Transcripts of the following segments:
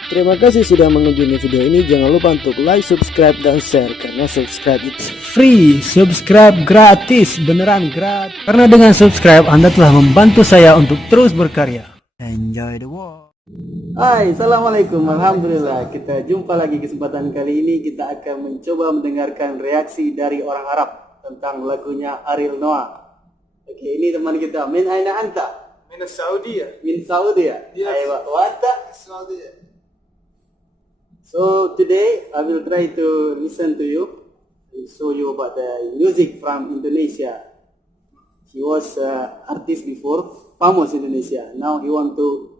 Terima kasih sudah mengunjungi video ini. Jangan lupa untuk like, subscribe, dan share. Karena subscribe itu free. Subscribe gratis. Beneran gratis. Karena dengan subscribe Anda telah membantu saya untuk terus berkarya. Enjoy the walk. Hai, assalamualaikum. Alhamdulillah, kita jumpa lagi. Kesempatan kali ini kita akan mencoba mendengarkan reaksi dari orang Arab tentang lagunya Arielnoah. Oke, ini teman kita. Min aina anta? Min Saudi. Min Saudi. Yes. Aywa, wa anta? Saudi. So today I will try to listen to you and show you about the music from Indonesia. He was artist before, famous Indonesia. Now he want to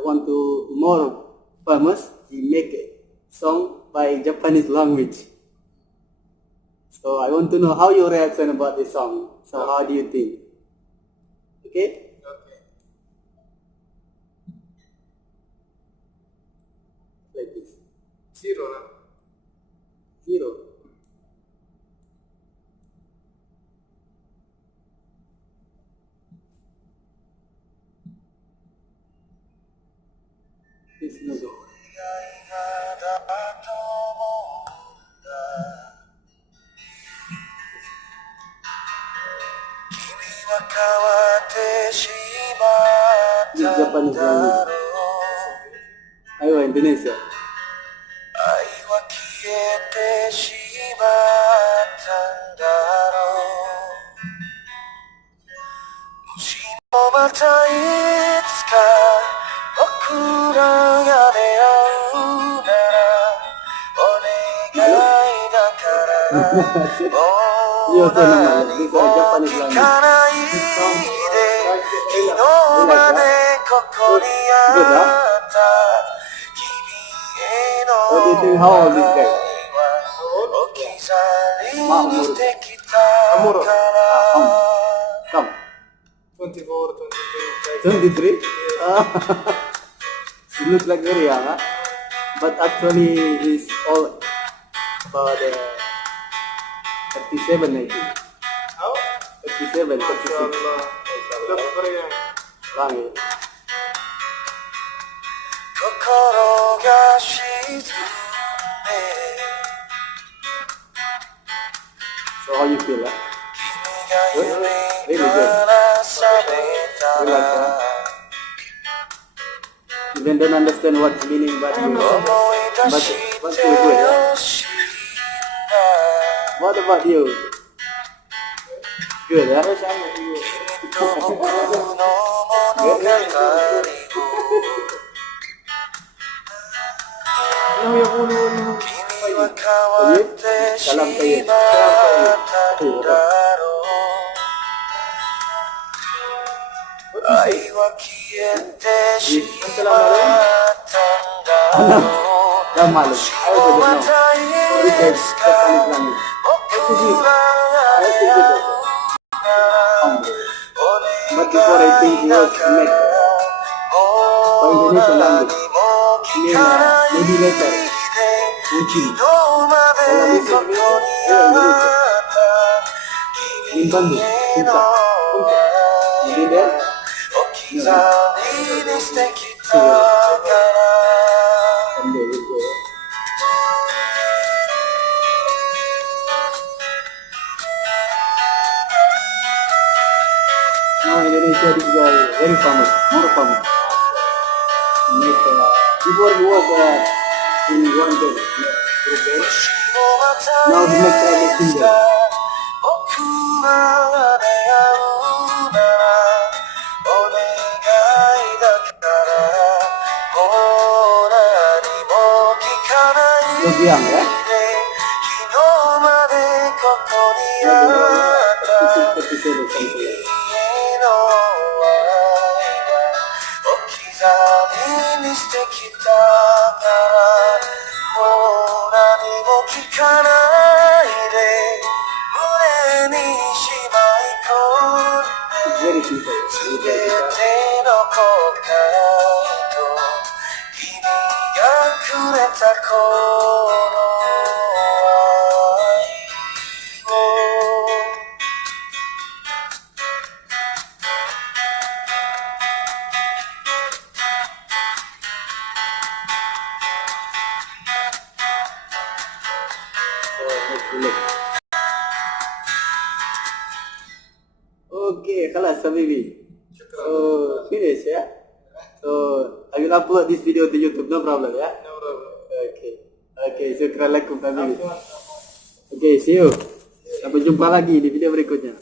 want to more famous. He make a song by Japanese language. So I want to know how your reaction about this song. So how do you think? Okay? Zero. This no go. This Japanese language. Ayo Indonesia. moshimomataitsuka boku ga deau nara onegai dakara onani mo kikanai de kino made koko ni atta kimi e no okizari ni dekita kara. Come. 24, 23. 23? He looks like very young, huh? But actually he's all about 37, I think. How? 37, 36. Mashallah. Look very young. Lang, eh? Kokoro ga shizume. So how you feel, huh? Good? Really good. You like that? Even don't understand what's meaning, but you good, huh? What about you? Good, huh? Salam kayo. Malu. But before I think he was make by Indonesian language. Maybe later. Mungkin. Dalam Indonesia, in Bandung, kita. Jadi dia. Now Indonesia this guy very famous, more famous. Before he was in one band, group band. Now he makes every single. Look young, ya? Very simple. Okay, خلاص حبيبي. So finish ya. So I will upload this video to YouTube, no problem ya. No problem. Okay, syukran lakum habibi. Okay, see you. Sampai jumpa lagi di video berikutnya.